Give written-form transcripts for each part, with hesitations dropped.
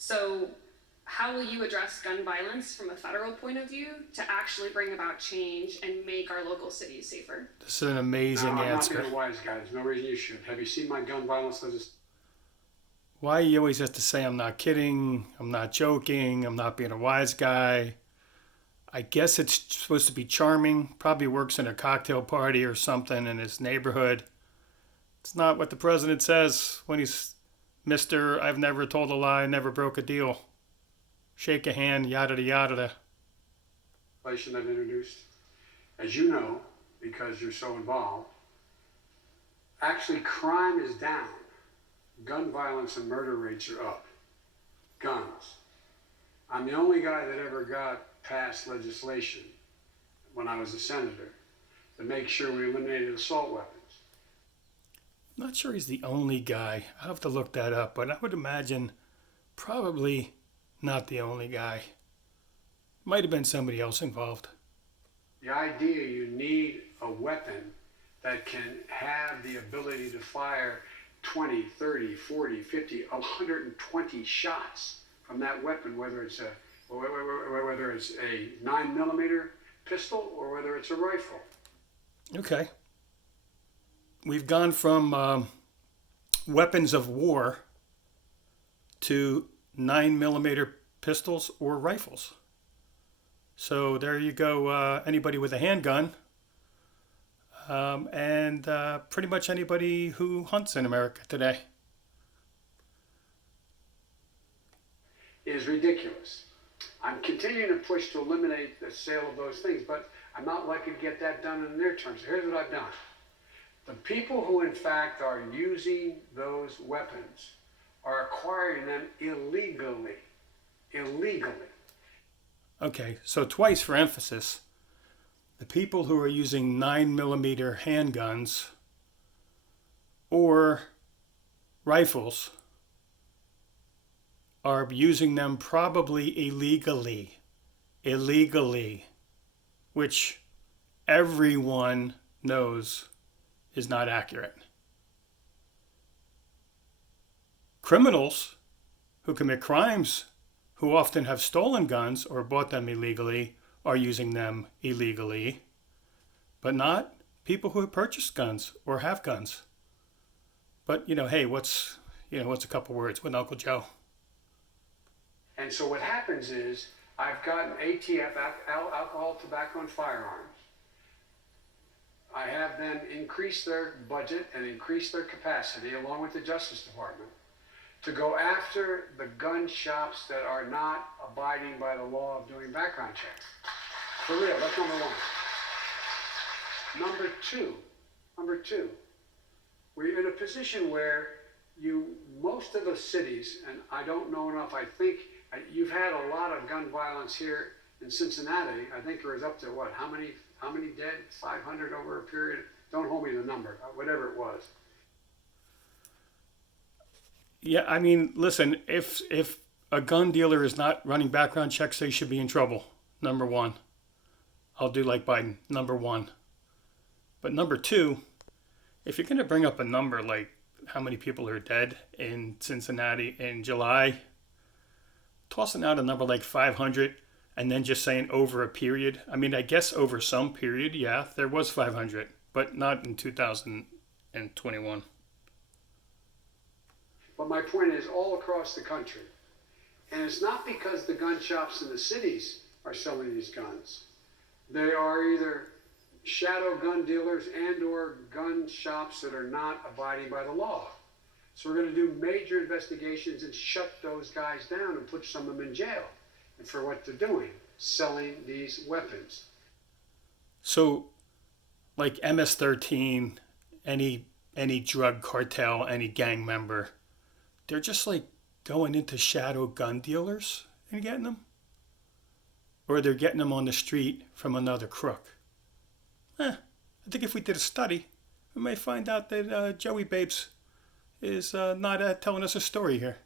So how will you address gun violence from a federal point of view to actually bring about change and make our local cities safer? This is an amazing No, I'm not answer. being a wise guy. There's no reason you should. Have you seen my gun violence legislation? Why you always have to say I'm not kidding, I'm not joking, I'm not being a wise guy? I guess it's supposed to be charming. Probably works in a cocktail party or something in his neighborhood. It's not what the president says when he's Mr. I've never told a lie, never broke a deal. Shake a hand, yada yada. I've introduced, as you know, because you're so involved, actually crime is down. Gun violence and murder rates are up. Guns. I'm the only guy that ever got passed legislation when I was a senator to make sure we eliminated assault weapons. I'm not sure he's the only guy. I'll have to look that up, but I would imagine probably not the only guy. Might have been somebody else involved. The idea you need a weapon that can have the ability to fire 20, 30, 40, 50, 120 shots from that weapon, whether it's a 9mm pistol or whether it's a rifle. Okay. We've gone from weapons of war to 9mm pistols or rifles. So there you go. Anybody with a handgun, and pretty much anybody who hunts in America today. Is ridiculous. I'm continuing to push to eliminate the sale of those things, but I'm not likely to get that done in their terms. Here's what I've done. The people who in fact are using those weapons are acquiring them illegally. Illegally. Okay, so twice for emphasis. The people who are using 9mm handguns or rifles are using them probably illegally, which everyone knows is not accurate. Criminals who commit crimes, who often have stolen guns or bought them illegally, are using them illegally, but not people who have purchased guns or have guns. But hey, what's a couple words with Uncle Joe? And so what happens is I've gotten ATF, alcohol, tobacco, and firearms. I have them increase their budget and increase their capacity along with the Justice Department to go after the gun shops that are not abiding by the law of doing background checks. For real, that's number one. Number two, we're in a position where most of the cities, and I don't know enough, I think you've had a lot of gun violence here in Cincinnati. I think there was up to what, how many dead? 500 over a period? Don't hold me to the number, whatever it was. Yeah, I mean, listen, if a gun dealer is not running background checks, they should be in trouble. Number one. I'll do like Biden. Number one. But number two, if you're going to bring up a number like how many people are dead in Cincinnati in July, tossing out a number like 500 and then just saying over a period. I mean, I guess over some period, yeah, there was 500, but not in 2021. But my point is all across the country. And it's not because the gun shops in the cities are selling these guns. They are either shadow gun dealers and or gun shops that are not abiding by the law. So we're going to do major investigations and shut those guys down and put some of them in jail and for what they're doing, selling these weapons. So like MS-13, any drug cartel, any gang member, they're just like going into shadow gun dealers and getting them? Or they're getting them on the street from another crook? I think if we did a study, we may find out that Joey Babes is not telling us a story here.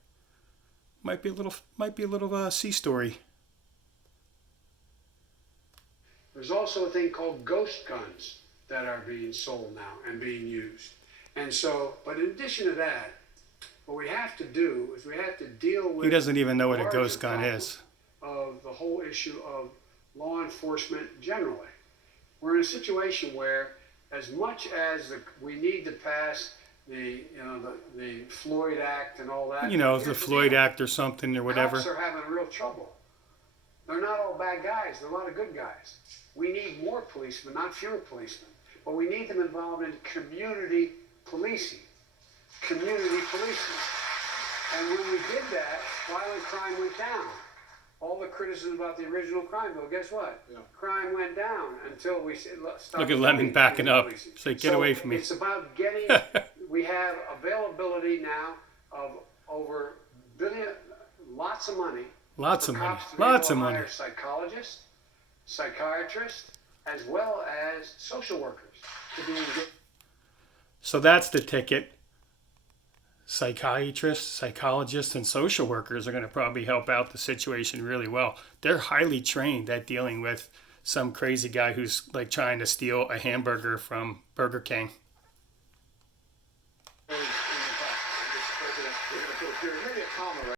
Might be a little C story. There's also a thing called ghost guns that are being sold now and being used. And so, but in addition to that, What we have to do is we have to deal with. He doesn't even know what a larger ghost gun problem is. Of the whole issue of law enforcement generally. We're in a situation where, as much as we need to pass the Floyd Act and all that. You know, the here's Floyd deal. Act or something or whatever. Cops are having real trouble. They're not all bad guys. There are a lot of good guys. We need more policemen, not fewer policemen. But we need them involved in community policing. Community policing. And when we did that, violent crime went down. All the criticism about the original crime bill, guess what? Yeah. Crime went down until we stopped. Look at Lemon backing up. It's like, get away from me. It's about getting, we have availability now of over lots of money. Lots for of money. cops to be Lots able of to money. hire psychologists, psychiatrists, as well as social workers to be engaged. So that's the ticket. Psychiatrists, psychologists, and social workers are going to probably help out the situation really well. They're highly trained at dealing with some crazy guy who's like trying to steal a hamburger from Burger King.